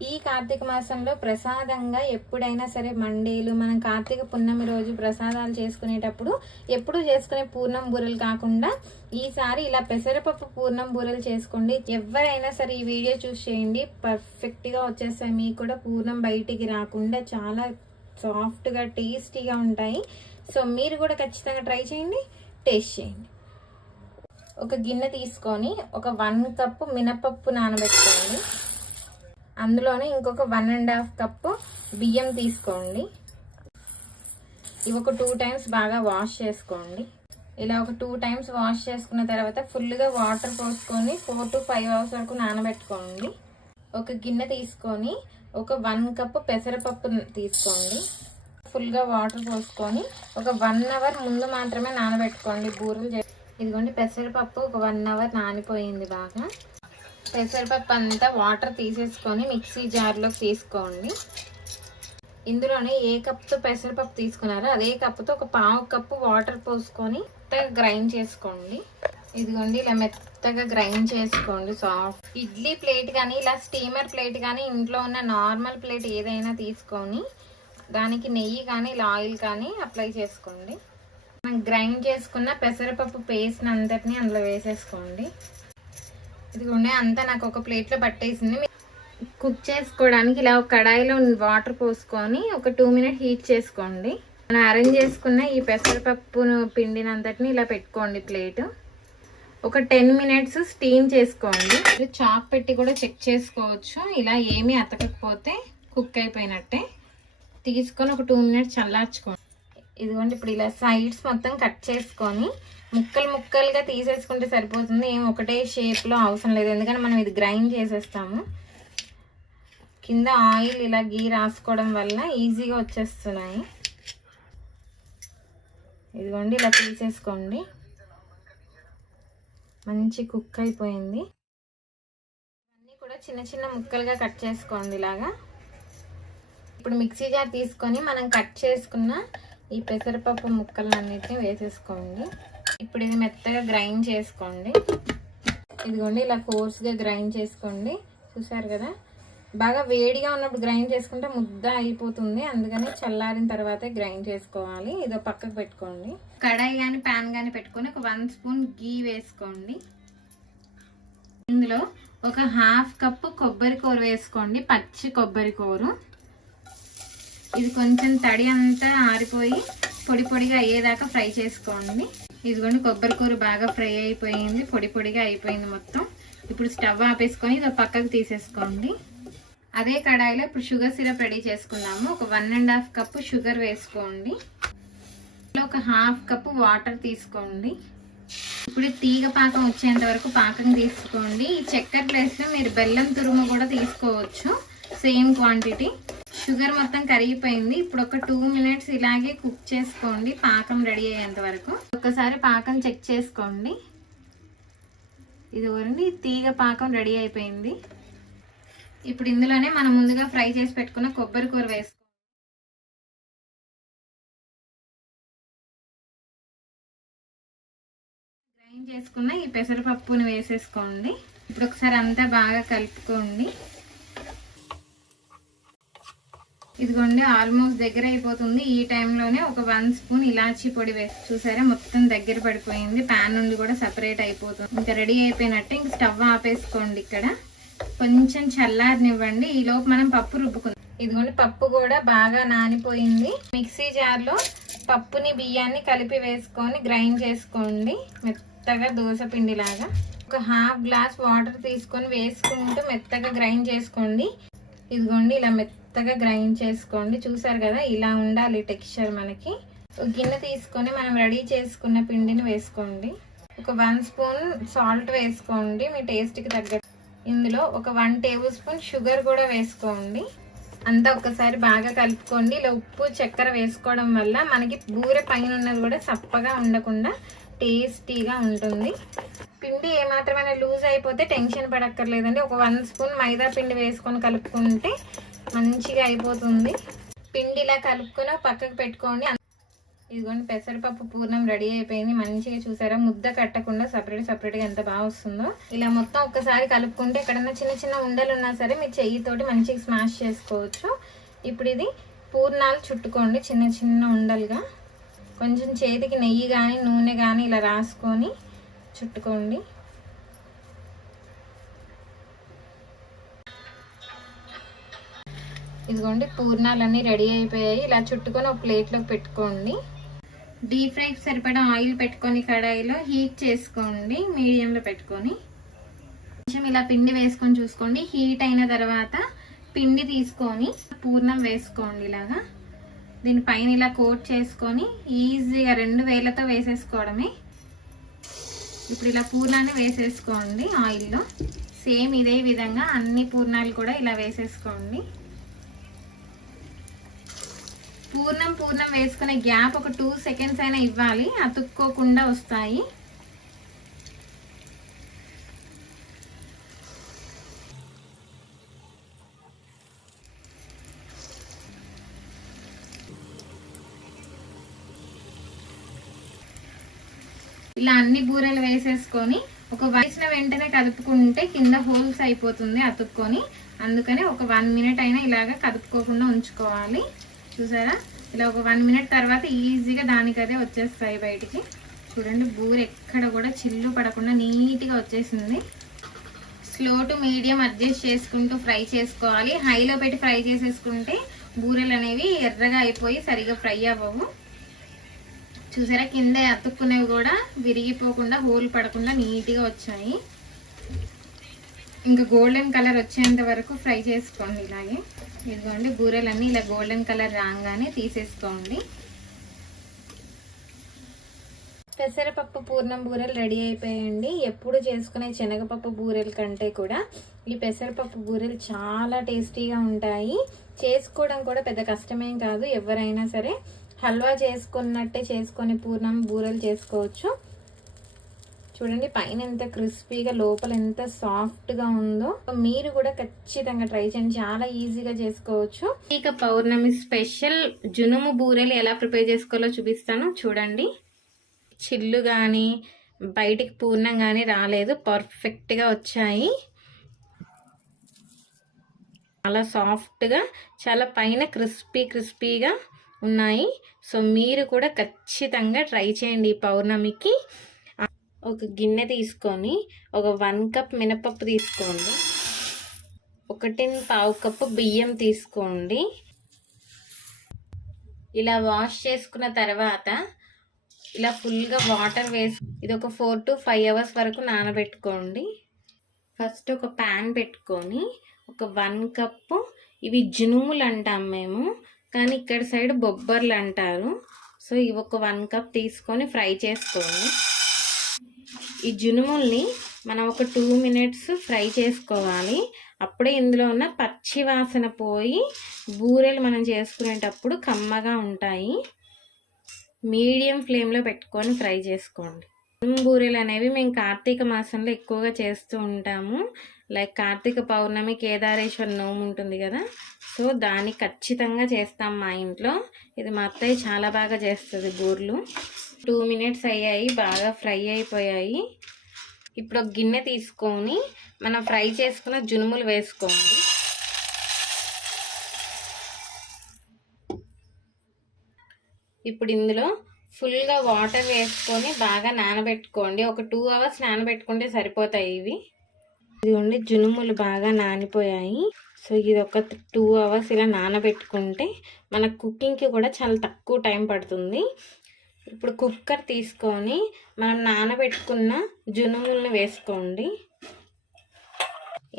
ఈ కార్తీక మాసంలో ప్రసాదంగా ఎప్పుడైనా సరే మండేలు మనం కార్తీక పున్నమి రోజు ప్రసాదాలు చేసుకునేటప్పుడు ఎప్పుడు చేసుకునే పూర్ణం బూరెలు కాకుండా ఈసారి ఇలా పెసరపప్పు పూర్ణం బూరెలు చేసుకోండి. ఎవరైనా సరే ఈ వీడియో చూసి చేయండి. పర్ఫెక్ట్గా వచ్చేస్తాయి. మీకు కూడా పూర్ణం బయటికి రాకుండా చాలా సాఫ్ట్గా టేస్టీగా ఉంటాయి. సో మీరు కూడా ఖచ్చితంగా ట్రై చేయండి. టేస్ట్ చేయండి. ఒక గిన్నె తీసుకొని ఒక వన్ కప్పు మినపప్పు నానబెట్టుకోండి. అందులోనే ఇంకొక వన్ అండ్ హాఫ్ కప్పు బియ్యం తీసుకోండి. ఇవి ఒక టూ టైమ్స్ బాగా వాష్ చేసుకోండి. ఇలా ఒక టూ టైమ్స్ వాష్ చేసుకున్న తర్వాత ఫుల్గా వాటర్ పోసుకొని ఫోర్ టు ఫైవ్ అవర్స్ వరకు నానబెట్టుకోండి. ఒక గిన్నె తీసుకొని ఒక వన్ కప్ పెసరపప్పు తీసుకోండి. ఫుల్గా వాటర్ పోసుకొని ఒక వన్ అవర్ ముందు మాత్రమే నానబెట్టుకోండి. బూరెలు ఇదిగోండి పెసరపప్పు ఒక వన్ అవర్ నానిపోయింది బాగా. పెసరపప్పు అంతా వాటర్ తీసేసుకొని మిక్సీ జార్లో తీసుకోండి. ఇందులోనే ఏ కప్తో పెసరపప్పు తీసుకున్నారో అదే కప్పుతో ఒక పావు కప్పు వాటర్ పోసుకొని మెత్తగా గ్రైండ్ చేసుకోండి. ఇదిగోండి ఇలా మెత్తగా గ్రైండ్ చేసుకోండి సాఫ్ట్. ఇడ్లీ ప్లేట్ కానీ ఇలా స్టీమర్ ప్లేట్ కానీ ఇంట్లో ఉన్న నార్మల్ ప్లేట్ ఏదైనా తీసుకొని దానికి నెయ్యి కానీ ఇలా ఆయిల్ కానీ అప్లై చేసుకోండి. మనం గ్రైండ్ చేసుకున్న పెసరపప్పు పేస్ట్ అంతటిని అందులో వేసేసుకోండి. ఇదిగోండి అంతా నాకు ఒక ప్లేట్లో పట్టేసింది. కుక్ చేసుకోవడానికి ఇలా ఒక కడాయిలో వాటర్ పోసుకొని ఒక టూ మినిట్ హీట్ చేసుకోండి. మనం అరేంజ్ చేసుకున్న ఈ పెసరపప్పును పిండినంతటిని ఇలా పెట్టుకోండి ప్లేట్. ఒక టెన్ మినిట్స్ స్టీమ్ చేసుకోండి. చాక్ పెట్టి కూడా చెక్ చేసుకోవచ్చు. ఇలా ఏమీ అతకకపోతే కుక్ అయిపోయినట్టే. తీసుకొని ఒక టూ మినిట్స్ చల్లార్చుకోండి. ఇదిగోండి ఇప్పుడు ఇలా సైడ్స్ మొత్తం కట్ చేసుకొని ముక్కలు ముక్కలుగా తీసేసుకుంటే సరిపోతుంది. ఏం ఒకటే షేప్లో అవసరం లేదు. ఎందుకంటే మనం ఇది గ్రైండ్ చేసేస్తాము. కింద ఆయిల్ ఇలా గీ రాసుకోవడం వల్ల ఈజీగా వచ్చేస్తున్నాయి. ఇదిగోండి ఇలా తీసేసుకోండి. మంచి కుక్ అయిపోయింది. అన్నీ కూడా చిన్న చిన్న ముక్కలుగా కట్ చేసుకోండి ఇలాగా. ఇప్పుడు మిక్సీ జార్ తీసుకొని మనం కట్ చేసుకున్న ఈ పెసరపప్పు ముక్కలన్నిటిని వేసేసుకోండి. ఇప్పుడు ఇది మెత్తగా గ్రైండ్ చేసుకోండి. ఇదిగోండి ఇలా కోర్స్గా గ్రైండ్ చేసుకోండి. చూసారు కదా? బాగా వేడిగా ఉన్నప్పుడు గ్రైండ్ చేసుకుంటే ముద్ద అయిపోతుంది. అందుకని చల్లారిన తర్వాతే గ్రైండ్ చేసుకోవాలి. ఇదో పక్కకు పెట్టుకోండి. కడాయి కానీ ప్యాన్ కానీ పెట్టుకొని ఒక వన్ స్పూన్ గీ వేసుకోండి. ఇందులో ఒక హాఫ్ కప్పు కొబ్బరి కూర వేసుకోండి. పచ్చి కొబ్బరి కూర. ఇది కొంచెం తడి అంతా ఆరిపోయి పొడి పొడిగా అయ్యేదాకా ఫ్రై చేసుకోండి. ఇదిగోండి కొబ్బరి కూర బాగా ఫ్రై అయిపోయింది. పొడి పొడిగా అయిపోయింది మొత్తం. ఇప్పుడు స్టవ్ ఆపేసుకొని ఇది పక్కకు తీసేసుకోండి. అదే కడాయిలో ఇప్పుడు షుగర్ సిరప్ రెడీ చేసుకున్నాము ఒక one and half cup sugar వేసుకోండి. ఒక హాఫ్ కప్పు వాటర్ తీసుకోండి. ఇప్పుడు తీగ పాకం వచ్చేంత వరకు పాకం తీసుకోండి. ఈ చక్కెర ప్లేస్లో మీరు బెల్లం తురుము కూడా తీసుకోవచ్చు. Same quantity. షుగర్ మొత్తం కరిగిపోయింది. ఇప్పుడు ఒక టూ మినిట్స్ ఇలాగే కుక్ చేసుకోండి. పాకం రెడీ అయ్యేంత వరకు. ఒకసారి పాకం చెక్ చేసుకోండి. ఇది ఇదిగోండి తీగ పాకం రెడీ అయిపోయింది. ఇప్పుడు ఇందులోనే మనం ముందుగా ఫ్రై చేసి పెట్టుకున్న కొబ్బరి కూర వేసుకో గ్రైండ్ చేసుకున్న ఈ పెసరపప్పుని వేసేసుకోండి. ఇప్పుడు ఒకసారి అంతా బాగా కలుపుకోండి. ఇదిగోండి ఆల్మోస్ట్ దగ్గర అయిపోతుంది. ఈ టైంలోనే ఒక వన్ స్పూన్ ఇలాచీ పొడి వేసి చూసారా? మొత్తం దగ్గర పడిపోయింది. ప్యాన్ నుండి కూడా సపరేట్ అయిపోతుంది. ఇంకా రెడీ అయిపోయినట్టే ఇంక స్టవ్ ఆపేసుకోండి ఇక్కడ. కొంచెం చల్లారనివ్వండి. ఈ లోపు మనం పప్పు రుబ్బుకుందాం. ఇదిగోండి పప్పు కూడా బాగా నానిపోయింది. మిక్సీ జార్లో పప్పుని బియ్యాన్ని కలిపి వేసుకొని గ్రైండ్ చేసుకోండి. మెత్తగా దోశ పిండిలాగా. ఒక హాఫ్ గ్లాస్ వాటర్ తీసుకొని వేసుకుంటూ మెత్తగా గ్రైండ్ చేసుకోండి. ఇదిగోండి ఇలా మెత్త మెత్తగా గ్రైండ్ చేసుకోండి. చూసారు కదా ఇలా ఉండాలి టెక్స్చర్ మనకి. ఒక గిన్నె తీసుకొని మనం రెడీ చేసుకున్న పిండిని వేసుకోండి. ఒక వన్ స్పూన్ సాల్ట్ వేసుకోండి. మీ టేస్ట్కి తగ్గట్టు. ఇందులో ఒక వన్ టేబుల్ స్పూన్ షుగర్ కూడా వేసుకోండి. అంతా ఒకసారి బాగా కలుపుకోండి. ఇలా ఉప్పు చక్కెర వేసుకోవడం వల్ల మనకి బూరె పైన ఉన్నది కూడా సప్పగా ఉండకుండా టేస్టీగా ఉంటుంది. పిండి ఏమాత్రమైనా లూజ్ అయిపోతే టెన్షన్ పడక్కర్లేదండి. ఒక వన్ స్పూన్ మైదా పిండి వేసుకొని కలుపుకుంటే మంచిగా అయిపోతుంది. పిండి ఇలా కలుపుకొని పక్కకు పెట్టుకోండి. ఇదిగోండి పెసరపప్పు పూర్ణం రెడీ అయిపోయింది. మంచిగా చూసారా? ముద్ద కట్టకుండా సపరేట్ సపరేట్గా ఎంత బాగా వస్తుందో. ఇలా మొత్తం ఒక్కసారి కలుపుకుంటే ఎక్కడన్నా చిన్న చిన్న ఉండలు ఉన్నా సరే మీరు చెయ్యితోటి మంచిగా స్మాష్ చేసుకోవచ్చు. ఇప్పుడు ఇది పూర్ణాలు చుట్టుకోండి చిన్న చిన్న ఉండలుగా. కొంచెం చేతికి నెయ్యి కానీ నూనె కానీ ఇలా రాసుకొని చుట్టుకోండి. ఇదిగోండి పూర్ణాలన్నీ రెడీ అయిపోయాయి. ఇలా చుట్టుకొని ఒక ప్లేట్లోకి పెట్టుకోండి. డీప్ ఫ్రైకి సరిపడా ఆయిల్ పెట్టుకొని కడాయిలో హీట్ చేసుకోండి మీడియంలో పెట్టుకొని. కొంచెం ఇలా పిండి వేసుకొని చూసుకోండి. హీట్ అయిన తర్వాత పిండి తీసుకొని పూర్ణం వేసుకోండి ఇలాగా. దీని పైన ఇలా కోట్ చేసుకొని ఈజీగా రెండు వేలతో వేసేసుకోవడమే. ఇప్పుడు ఇలా పూర్ణాన్ని వేసేసుకోండి ఆయిల్లో. సేమ్ ఇదే విధంగా అన్ని పూర్ణాలు కూడా ఇలా వేసేసుకోండి. పూర్ణం పూర్ణం వేసుకునే గ్యాప్ ఒక టూ సెకండ్స్ అయినా ఇవ్వాలి. అతుక్కోకుండా వస్తాయి. ఇలా అన్ని బూరెలు వేసేసుకొని ఒక వేసిన వెంటనే కదుపుకుంటే కింద హోల్స్ అయిపోతుంది అతుక్కొని. అందుకని ఒక వన్ మినిట్ అయినా ఇలాగ కదుపుకోకుండా ఉంచుకోవాలి. చూసారా? ఇలా ఒక వన్ మినిట్ తర్వాత ఈజీగా దానికదే వచ్చేస్తాయి బయటికి. చూడండి బూర ఎక్కడ కూడా చిల్లు పడకుండా నీట్గా వచ్చేసింది. స్లో టు మీడియం అడ్జస్ట్ చేసుకుంటూ ఫ్రై చేసుకోవాలి. హైలో పెట్టి ఫ్రై చేసేసుకుంటే బూరెలు అనేవి ఎర్రగా అయిపోయి సరిగా ఫ్రై అవ్వవు. చూసారా? కింద అతుక్కునేవి కూడా విరిగిపోకుండా హోల్ పడకుండా నీట్గా వచ్చాయి. ఇంకా గోల్డెన్ కలర్ వచ్చేంత వరకు ఫ్రై చేసుకోండి ఇలాగే. ఇదిగోండి బూరెలన్నీ ఇలా గోల్డెన్ కలర్ రాగానే తీసేసుకోండి. పెసరపప్పు పూర్ణం బూరెలు రెడీ అయిపోయాయండి. ఎప్పుడు చేసుకునే శనగపప్పు బూరెల కంటే కూడా ఈ పెసరపప్పు బూరెలు చాలా టేస్టీగా ఉంటాయి. చేసుకోవడం కూడా పెద్ద కష్టమేం కాదు. ఎవరైనా సరే హల్వా చేసుకున్నట్టే చేసుకొని పూర్ణం బూరెలు చేసుకోవచ్చు. చూడండి పైన ఎంత క్రిస్పీగా లోపల ఎంత సాఫ్ట్గా ఉందో మీరు కూడా ఖచ్చితంగా ట్రై చేయండి. చాలా ఈజీగా చేసుకోవచ్చు. ఇక పౌర్ణమి స్పెషల్ జునుము బూరెలు ఎలా ప్రిపేర్ చేసుకోవాలో చూపిస్తాను. చూడండి. చిల్లు కానీ బయటికి పూర్ణం కానీ రాలేదు. పర్ఫెక్ట్గా వచ్చాయి. చాలా సాఫ్ట్గా చాలా పైన క్రిస్పీ క్రిస్పీగా ఉన్నాయి. సో మీరు కూడా ఖచ్చితంగా ట్రై చేయండి ఈ పౌర్ణమికి. ఒక గిన్నె తీసుకొని ఒక వన్ కప్ మినపప్పు తీసుకోండి. ఒకటి పావు కప్పు బియ్యం తీసుకోండి. ఇలా వాష్ చేసుకున్న తర్వాత ఇలా ఫుల్గా వాటర్ వేసి ఇది ఒక ఫోర్ టు ఫైవ్ అవర్స్ వరకు నానబెట్టుకోండి. ఫస్ట్ ఒక ప్యాన్ పెట్టుకొని ఒక వన్ కప్పు ఇవి జునుములు అంటాం మేము కానీ ఇక్కడ సైడ్ బొబ్బర్లు అంటారు. సో ఇవి ఒక వన్ కప్ తీసుకొని ఫ్రై చేసుకోండి. ఈ జునుముల్ని మనం ఒక టూ మినిట్స్ ఫ్రై చేసుకోవాలి. అప్పుడే ఇందులో ఉన్న పచ్చి వాసన పోయి బూరెలు మనం చేసుకునేటప్పుడు కమ్మగా ఉంటాయి. మీడియం ఫ్లేమ్లో పెట్టుకొని ఫ్రై చేసుకోండి. బూరెలు అనేవి మేము కార్తీక మాసంలో ఎక్కువగా చేస్తూ ఉంటాము. లైక్ కార్తీక పౌర్ణమి కేదారేశ్వర నోము ఉంటుంది కదా. సో దాన్ని ఖచ్చితంగా చేస్తాం మా ఇంట్లో. ఇది మా అత్తయ్య చాలా బాగా చేస్తుంది బూర్లు. టూ మినిట్స్ అయ్యాయి బాగా ఫ్రై అయిపోయాయి. ఇప్పుడు ఒక గిన్నె తీసుకొని మనం ఫ్రై చేసుకున్న జునుములు వేసుకోండి ఇప్పుడు ఇందులో ఫుల్గా వాటర్ వేసుకొని బాగా నానబెట్టుకోండి. ఒక టూ అవర్స్ నానబెట్టుకుంటే సరిపోతాయి ఇవి. ఇదిగోండి జునుములు బాగా నానిపోయాయి. సో ఇది ఒక టూ అవర్స్ ఇలా నానబెట్టుకుంటే మన కుకింగ్కి కూడా చాలా తక్కువ టైం పడుతుంది. ఇప్పుడు కుక్కర్ తీసుకొని మనం నానబెట్టుకున్న జునుములను వేసుకోండి.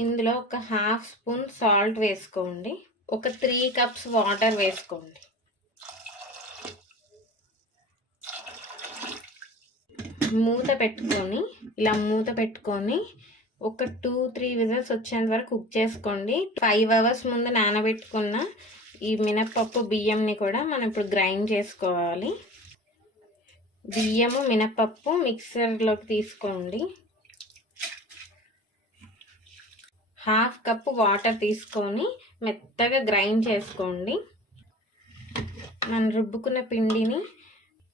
ఇందులో ఒక హాఫ్ స్పూన్ సాల్ట్ వేసుకోండి. ఒక త్రీ కప్స్ వాటర్ వేసుకోండి. మూత పెట్టుకొని ఇలా మూత పెట్టుకొని ఒక టూ త్రీ విజల్స్ వచ్చేంత వరకు కుక్ చేసుకోండి. ఫైవ్ అవర్స్ ముందు నానబెట్టుకున్న ఈ మినప్పప్పు బియ్యంని కూడా మనం ఇప్పుడు గ్రైండ్ చేసుకోవాలి. బియ్యము మినపప్పు మిక్సర్లోకి తీసుకోండి. హాఫ్ కప్పు వాటర్ తీసుకొని మెత్తగా గ్రైండ్ చేసుకోండి. మనం రుబ్బుకున్న పిండిని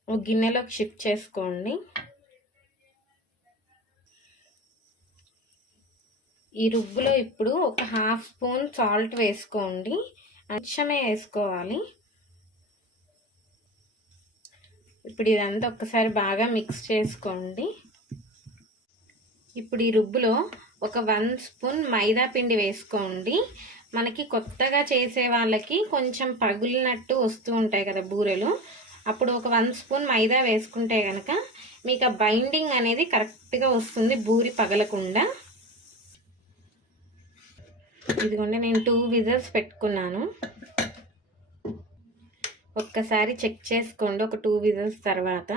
ఒక గిన్నెలోకి షిఫ్ట్ చేసుకోండి. ఈ రుబ్బులో ఇప్పుడు ఒక హాఫ్ స్పూన్ సాల్ట్ వేసుకోండి. అచ్చమే వేసుకోవాలి. ఇప్పుడు ఇదంతా ఒక్కసారి బాగా మిక్స్ చేసుకోండి. ఇప్పుడు ఈ రుబ్బులో ఒక వన్ స్పూన్ మైదా పిండి వేసుకోండి. మనకి కొత్తగా చేసే వాళ్ళకి కొంచెం పగులినట్టు వస్తూ ఉంటాయి కదా బూరెలు. అప్పుడు ఒక వన్ స్పూన్ మైదా వేసుకుంటే కనుక మీకు ఆ బైండింగ్ అనేది కరెక్ట్గా వస్తుంది బూరి పగలకుండా. ఇదిగోండి నేను టూ విజల్స్ పెట్టుకున్నాను. ఒక్కసారి చెక్ చేసుకోండి ఒక టూ విజిల్స్ తర్వాత.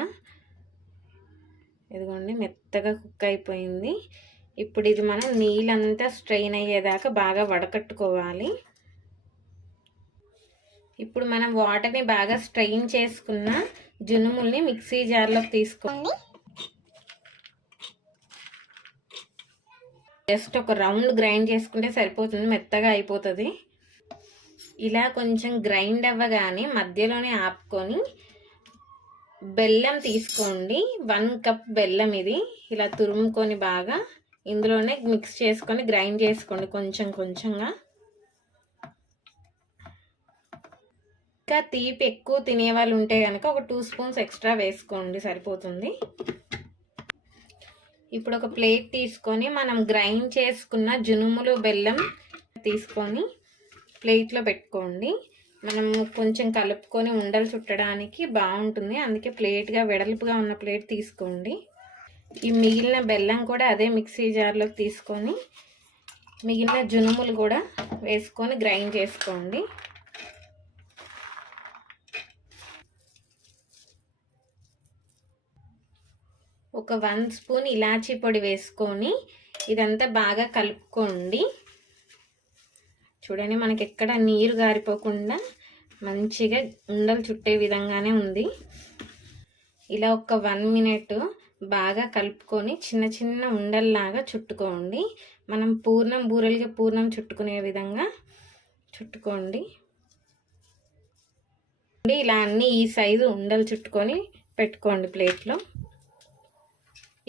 ఇదిగోండి మెత్తగా కుక్ అయిపోయింది. ఇప్పుడు ఇది మనం నీళ్ళంతా స్ట్రెయిన్ అయ్యేదాకా బాగా వడకట్టుకోవాలి. ఇప్పుడు మనం వాటర్ని బాగా స్ట్రెయిన్ చేసుకున్న జునుముల్ని మిక్సీ జార్లోకి తీసుకోండి జస్ట్ ఒక రౌండ్ గ్రైండ్ చేసుకుంటే సరిపోతుంది మెత్తగా అయిపోతుంది. ఇలా కొంచెం గ్రైండ్ అవ్వగానే మధ్యలోనే ఆపుకొని బెల్లం తీసుకోండి. వన్ కప్ బెల్లం ఇది. ఇలా తురుముకొని బాగా ఇందులోనే మిక్స్ చేసుకొని గ్రైండ్ చేసుకోండి కొంచెం కొంచెంగా. ఇంకా తీపి ఎక్కువ తినే వాళ్ళు ఉంటే కనుక ఒక టూ స్పూన్స్ ఎక్స్ట్రా వేసుకోండి సరిపోతుంది. ఇప్పుడు ఒక ప్లేట్ తీసుకొని మనం గ్రైండ్ చేసుకున్న జునుములు బెల్లం తీసుకొని ప్లేట్లో పెట్టుకోండి. మనం కొంచెం కలుపుకొని ఉండలు చుట్టడానికి బాగుంటుంది. అందుకే ప్లేట్గా వెడల్పుగా ఉన్న ప్లేట్ తీసుకోండి. ఈ మిగిలిన బెల్లం కూడా అదే మిక్సీ జార్లోకి తీసుకొని మిగిలిన జునుములు కూడా వేసుకొని గ్రైండ్ చేసుకోండి. ఒక వన్ స్పూన్ ఇలాచీ పొడి వేసుకొని ఇదంతా బాగా కలుపుకోండి. చూడండి మనకి ఎక్కడ నీరు గారిపోకుండా మంచిగా ఉండలు చుట్టే విధంగానే ఉంది. ఇలా ఒక వన్ మినిట్ బాగా కలుపుకొని చిన్న చిన్న ఉండల్లాగా చుట్టుకోండి. మనం పూర్ణం బూరెలుగా పూర్ణం చుట్టుకునే విధంగా చుట్టుకోండి. ఇలా అన్నీ ఈ సైజు ఉండలు చుట్టుకొని పెట్టుకోండి ప్లేట్లో.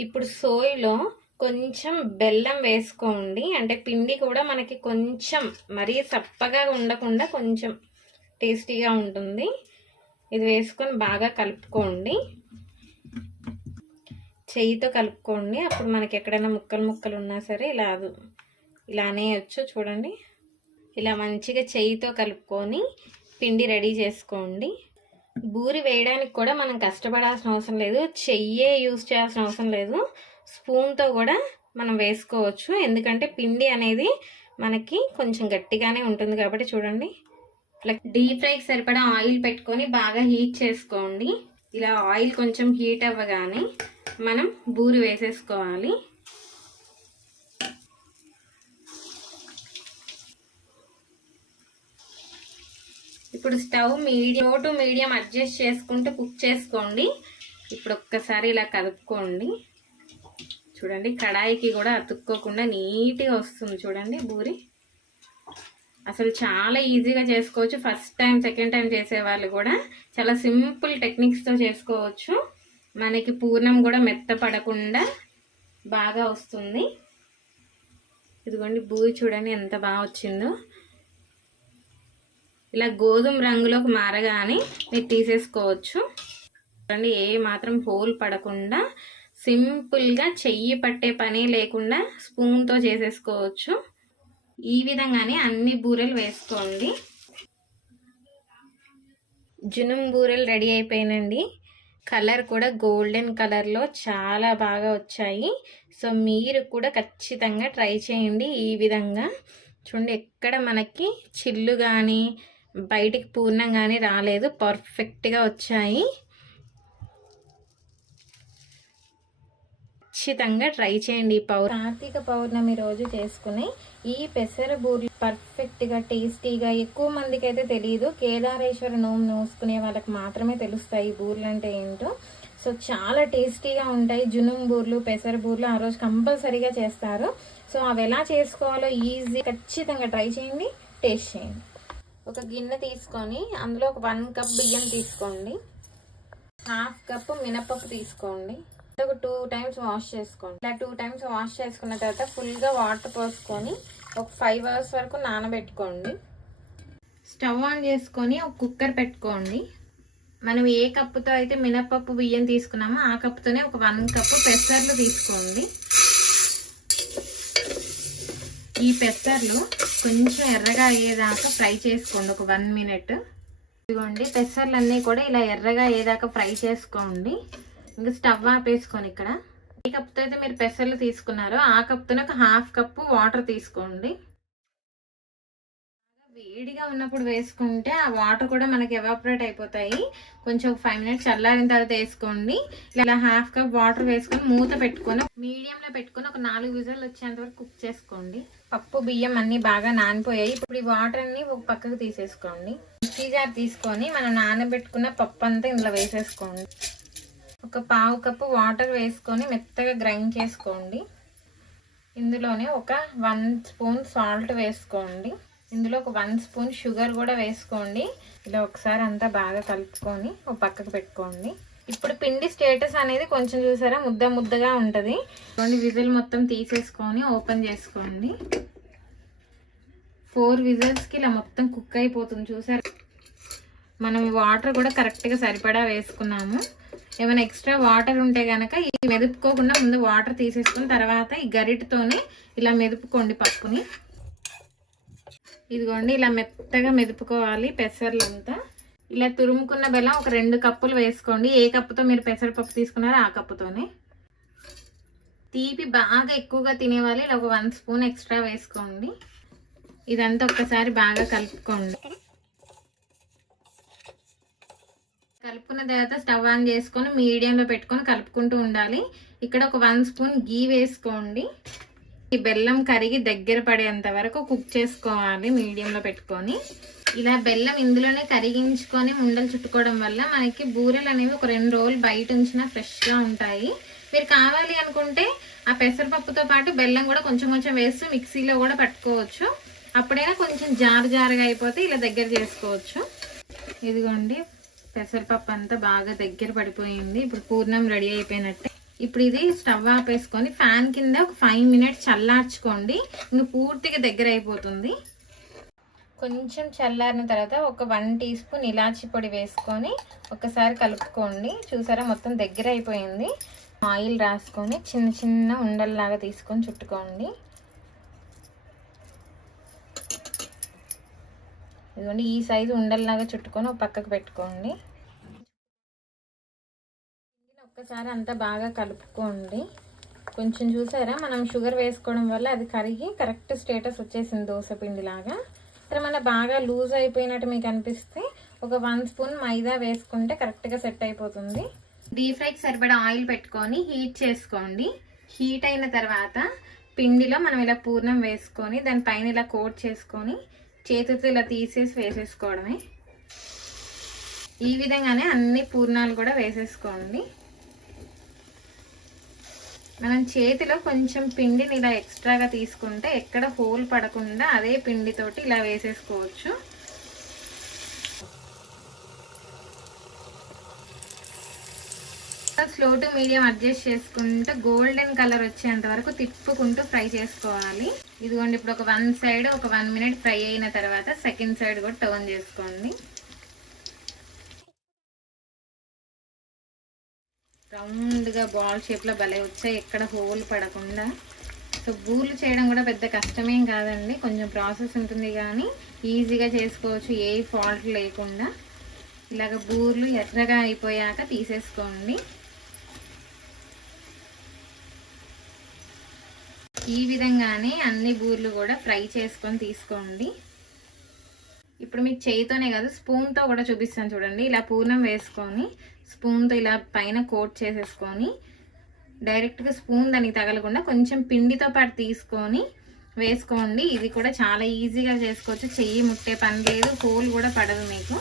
ఇప్పుడు సోయిలో కొంచెం బెల్లం వేసుకోండి. అంటే పిండి కూడా మనకి కొంచెం మరీ చప్పగా ఉండకుండా కొంచెం టేస్టీగా ఉంటుంది. ఇది వేసుకొని బాగా కలుపుకోండి. చెయ్యితో కలుపుకోండి. అప్పుడు మనకి ఎక్కడైనా ముక్కలు ముక్కలు ఉన్నా సరే ఇలా ఇలానే వచ్చు. చూడండి. ఇలా మంచిగా చెయ్యితో కలుపుకొని పిండి రెడీ చేసుకోండి. బూరి వేయడానికి కూడా మనం కష్టపడాల్సిన అవసరం లేదు. చెయ్యే యూస్ చేయాల్సిన అవసరం లేదు. స్పూన్తో కూడా మనం వేసుకోవచ్చు. ఎందుకంటే పిండి అనేది మనకి కొంచెం గట్టిగానే ఉంటుంది కాబట్టి చూడండి. ఇట్లా డీప్ ఫ్రైకి సరిపడా ఆయిల్ పెట్టుకొని బాగా హీట్ చేసుకోండి. ఇలా ఆయిల్ కొంచెం హీట్ అవ్వగానే మనం బూరి వేసేసుకోవాలి. ఇప్పుడు stove medium to medium adjust చేసుకుంటూ కుక్ చేసుకోండి. ఇప్పుడు ఒక్కసారి ఇలా కలుపుకోండి. చూడండి కడాయికి కూడా అతుక్కోకుండా నీట్గా వస్తుంది చూడండి బూరి. అసలు చాలా ఈజీగా చేసుకోవచ్చు. ఫస్ట్ టైం సెకండ్ టైం చేసే వాళ్ళు కూడా చాలా సింపుల్ టెక్నిక్స్తో చేసుకోవచ్చు. మనకి పూర్ణం కూడా మెత్తపడకుండా బాగా వస్తుంది. ఇదిగోండి బూరి చూడండి ఎంత బాగా వచ్చిందో. ఇలా గోధుమ రంగులోకి మారగానే మీరు తీసేసుకోవచ్చు. చూడండి ఏ మాత్రం హోల్ పడకుండా సింపుల్గా చెయ్యి పట్టే పని లేకుండా స్పూన్తో చేసేసుకోవచ్చు. ఈ విధంగానే అన్ని బూరెలు వేసుకోండి. జునుం బూరెలు రెడీ అయిపోయినండి కలర్ కూడా గోల్డెన్ కలర్లో చాలా బాగా వచ్చాయి. సో మీరు కూడా ఖచ్చితంగా ట్రై చేయండి ఈ విధంగా. చూడండి ఎక్కడ మనకి చిల్లు కానీ బయటికి పూర్ణం కానీ రాలేదు. పర్ఫెక్ట్గా వచ్చాయి. ఖచ్చితంగా ట్రై చేయండి పౌర్ కార్తీక పౌర్ణమి రోజు చేసుకుని ఈ పెసర బూర్లు పర్ఫెక్ట్గా టేస్టీగా ఎక్కువ మందికి అయితే తెలియదు కేదారేశ్వర నోము నూసుకునే వాళ్ళకి మాత్రమే తెలుస్తాయి బూర్లు అంటే ఏంటో. సో చాలా టేస్టీగా ఉంటాయి. జునుం బూర్లు పెసర బూర్లు ఆ రోజు కంపల్సరీగా చేస్తారు. సో అవి ఎలా చేసుకోవాలో ఈజీ ఖచ్చితంగా ట్రై చేయండి టేస్ట్ చేయండి. ఒక గిన్నె తీసుకొని అందులో ఒక వన్ కప్ బియ్యం తీసుకోండి. హాఫ్ కప్ మినపప్పు తీసుకోండి. ఒక టూ టైమ్స్ వాష్ చేసుకోండి. ఇలా టూ టైమ్స్ వాష్ చేసుకున్న తర్వాత ఫుల్గా వాటర్ పోసుకొని ఒక ఫైవ్ అవర్స్ వరకు నానబెట్టుకోండి. స్టవ్ ఆన్ చేసుకొని ఒక కుక్కర్ పెట్టుకోండి. మనం ఏ కప్పుతో అయితే మినపప్పు బియ్యం తీసుకున్నామో ఆ కప్పుతోనే ఒక వన్ కప్పు పెసర్లు తీసుకోండి. ఈ పెసర్లు కొంచెం ఎర్రగా అయ్యేదాకా ఫ్రై చేసుకోండి ఒక వన్ మినిట్. ఇదిగోండి పెసర్లు అన్నీ కూడా ఇలా ఎర్రగా అయ్యేదాకా ఫ్రై చేసుకోండి. ఇంకా స్టవ్ ఆపేసుకొని ఇక్కడ. ఏ కప్తో అయితే మీరు పెసర్లు తీసుకున్నారో. ఆ కప్తోనే ఒక హాఫ్ కప్పు వాటర్ తీసుకోండి. వేడిగా ఉన్నప్పుడు వేసుకుంటే ఆ వాటర్ కూడా మనకి ఎవాపరేట్ అయిపోతాయి. కొంచెం ఫైవ్ మినిట్స్ చల్లారిన తర్వాత వేసుకోండి. ఇలా హాఫ్ కప్ వాటర్ వేసుకొని మూత పెట్టుకొని మీడియంలో పెట్టుకొని ఒక నాలుగు విజులు వచ్చేంత వరకు కుక్ చేసుకోండి. పప్పు బియ్యం అన్ని బాగా నానిపోయాయి. ఇప్పుడు ఈ వాటర్ అన్ని ఒక పక్కకు తీసేసుకోండి. మిక్సీ జార్ తీసుకొని మనం నానబెట్టుకున్న పప్పు అంతా ఇందులో వేసేసుకోండి. ఒక పావు కప్పు వాటర్ వేసుకొని మెత్తగా గ్రైండ్ చేసుకోండి. ఇందులోనే ఒక వన్ స్పూన్ సాల్ట్ వేసుకోండి. ఇందులో ఒక వన్ స్పూన్ షుగర్ కూడా వేసుకోండి. ఇలా ఒకసారి అంతా బాగా కలుపుకొని ఒక పక్కకు పెట్టుకోండి. ఇప్పుడు పిండి స్టేటస్ అనేది కొంచెం చూసారా? ముద్ద ముద్దగా ఉంటుంది. కొన్ని విజిల్ మొత్తం తీసేసుకొని ఓపెన్ చేసుకోండి. ఫోర్ విజిల్స్కి ఇలా మొత్తం కుక్ అయిపోతుంది. చూసారా? మనం వాటర్ కూడా కరెక్ట్గా సరిపడా వేసుకున్నాము. ఏమైనా ఎక్స్ట్రా వాటర్ ఉంటే కనుక ఈ మెదుపుకోకుండా ముందు వాటర్ తీసేసుకుని తర్వాత ఈ గరిటతోనే ఇలా మెదుపుకోండి పప్పుని. ఇదిగోండి ఇలా మెత్తగా మెదుపుకోవాలి పెసర్లంతా. ఇలా తురుముకున్న బెల్లం ఒక రెండు కప్పులు వేసుకోండి. ఏ కప్పుతో మీరు పెసరపప్పు తీసుకున్నారో ఆ కప్పుతోనే. తీపి బాగా ఎక్కువగా తినేవాళ్ళు ఇలా ఒక వన్ స్పూన్ ఎక్స్ట్రా వేసుకోండి. ఇదంతా ఒక్కసారి బాగా కలుపుకోండి. కలుపుకున్న తర్వాత స్టవ్ ఆన్ చేసుకొని మీడియంలో పెట్టుకొని కలుపుకుంటూ ఉండాలి. ఇక్కడ ఒక వన్ స్పూన్ గీ వేసుకోండి. ఈ బెల్లం కరిగి దగ్గర పడేంత వరకు కుక్ చేసుకోవాలి మీడియంలో పెట్టుకొని. ఇలా బెల్లం ఇందులోనే కరిగించుకొని ఉండలు చుట్టుకోవడం వల్ల మనకి బూరెలు అనేవి ఒక రెండు రోజులు బయట ఉంచిన ఫ్రెష్గా ఉంటాయి. మీరు కావాలి అనుకుంటే ఆ పెసరపప్పుతో పాటు బెల్లం కూడా కొంచెం కొంచెం వేస్తూ మిక్సీలో కూడా పట్టుకోవచ్చు. అప్పుడైనా కొంచెం జారు జారుగా అయిపోతే ఇలా దగ్గర చేసుకోవచ్చు. ఇదిగోండి పెసరపప్పు అంతా బాగా దగ్గర పడిపోయింది. ఇప్పుడు పూర్ణం రెడీ అయిపోయినట్టే. ఇప్పుడు ఇది స్టవ్ ఆపేసుకొని ఫ్యాన్ కింద ఒక ఫైవ్ మినిట్స్ చల్లార్చుకోండి. ఇంకా పూర్తిగా దగ్గర అయిపోతుంది. కొంచెం చల్లారిన తర్వాత ఒక వన్ టీ స్పూన్ ఇలాచి పొడి వేసుకొని ఒకసారి కలుపుకోండి. చూసారా మొత్తం దగ్గర అయిపోయింది. ఆయిల్ రాసుకొని చిన్న చిన్న ఉండల్లాగా తీసుకొని చుట్టుకోండి. ఇదిగోండి ఈ సైజు ఉండల్లాగా చుట్టుకొని ఒక పక్కకు పెట్టుకోండి. ఒక్కసారి అంతా బాగా కలుపుకోండి. కొంచెం చూసారా మనం షుగర్ వేసుకోవడం వల్ల అది కరిగి కరెక్ట్ స్టేటస్ వచ్చేసింది దోశ పిండిలాగా. మన బాగా లూజ్ అయిపోయినట్టు మీకు అనిపిస్తే ఒక వన్ స్పూన్ మైదా వేసుకుంటే కరెక్ట్గా సెట్ అయిపోతుంది. డీప్ ఫ్రైకి సరిపడా ఆయిల్ పెట్టుకొని హీట్ చేసుకోండి. హీట్ అయిన తర్వాత పిండిలో మనం ఇలా పూర్ణం వేసుకొని దానిపైన ఇలా కోట్ చేసుకొని చేతితో ఇలా తీసేసి వేసేసుకోవడమే. ఈ విధంగానే అన్ని పూర్ణాలు కూడా వేసేసుకోండి. మనం చేతిలో కొంచెం పిండిని ఇలా ఎక్స్ట్రాగా తీసుకుంటే ఎక్కడ హోల్ పడకుండా అదే పిండితోటి ఇలా వేసేసుకోవచ్చు. స్లో టు మీడియం అడ్జస్ట్ చేసుకుంటూ గోల్డెన్ కలర్ వచ్చేంత వరకు తిప్పుకుంటూ ఫ్రై చేసుకోవాలి. ఇదిగోండి ఇప్పుడు ఒక వన్ సైడ్ ఒక వన్ మినిట్ ఫ్రై అయిన తర్వాత సెకండ్ సైడ్ కూడా టర్న్ చేసుకోండి. రౌండ్గా బాల్ షేప్లో భలే వచ్చాయి ఎక్కడ హోల్ పడకుండా. సో బూర్లు చేయడం కూడా పెద్ద కష్టమేం కాదండి కొంచెం ప్రాసెస్ ఉంటుంది కానీ ఈజీగా చేసుకోవచ్చు ఏ ఫాల్ట్ లేకుండా. ఇలాగ బూర్లు ఎర్రగా అయిపోయాక తీసేసుకోండి. ఈ విధంగానే అన్ని బూర్లు కూడా ఫ్రై చేసుకొని తీసుకోండి. ఇప్పుడు మీకు చేయితోనే కాదు స్పూన్తో కూడా చూపిస్తాను చూడండి. ఇలా పూర్ణం వేసుకొని స్పూన్తో ఇలా పైన కోట్ చేసేసుకొని డైరెక్ట్గా స్పూన్ దానికి తగలకుండా కొంచెం పిండితో పాటు తీసుకొని వేసుకోండి. ఇది కూడా చాలా ఈజీగా చేసుకోవచ్చు. చెయ్యి ముట్టే పని లేదు హోల్ కూడా పడదు మీకు.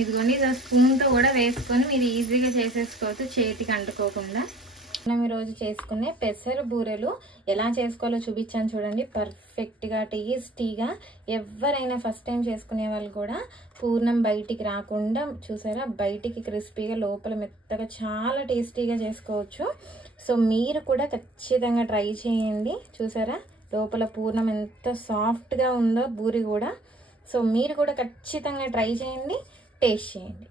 ఇదిగోండి ఇది స్పూన్తో కూడా వేసుకొని మీరు ఈజీగా చేసేసుకోవచ్చు చేతికి అంటుకోకుండా. మనం ఈరోజు చేసుకునే పెసర బూరెలు ఎలా చేసుకోవాలో చూపించాను చూడండి. పర్ఫెక్ట్గా టేస్టీగా ఎవరైనా ఫస్ట్ టైం చేసుకునే వాళ్ళు కూడా పూర్ణం బయటికి రాకుండా చూసారా? బయటికి క్రిస్పీగా లోపల మెత్తగా చాలా టేస్టీగా చేసుకోవచ్చు. సో మీరు కూడా ఖచ్చితంగా ట్రై చేయండి. చూసారా? లోపల పూర్ణం ఎంత సాఫ్ట్గా ఉందో బూరి కూడా. సో మీరు కూడా ఖచ్చితంగా ట్రై చేయండి. టేస్ట్ చేయండి.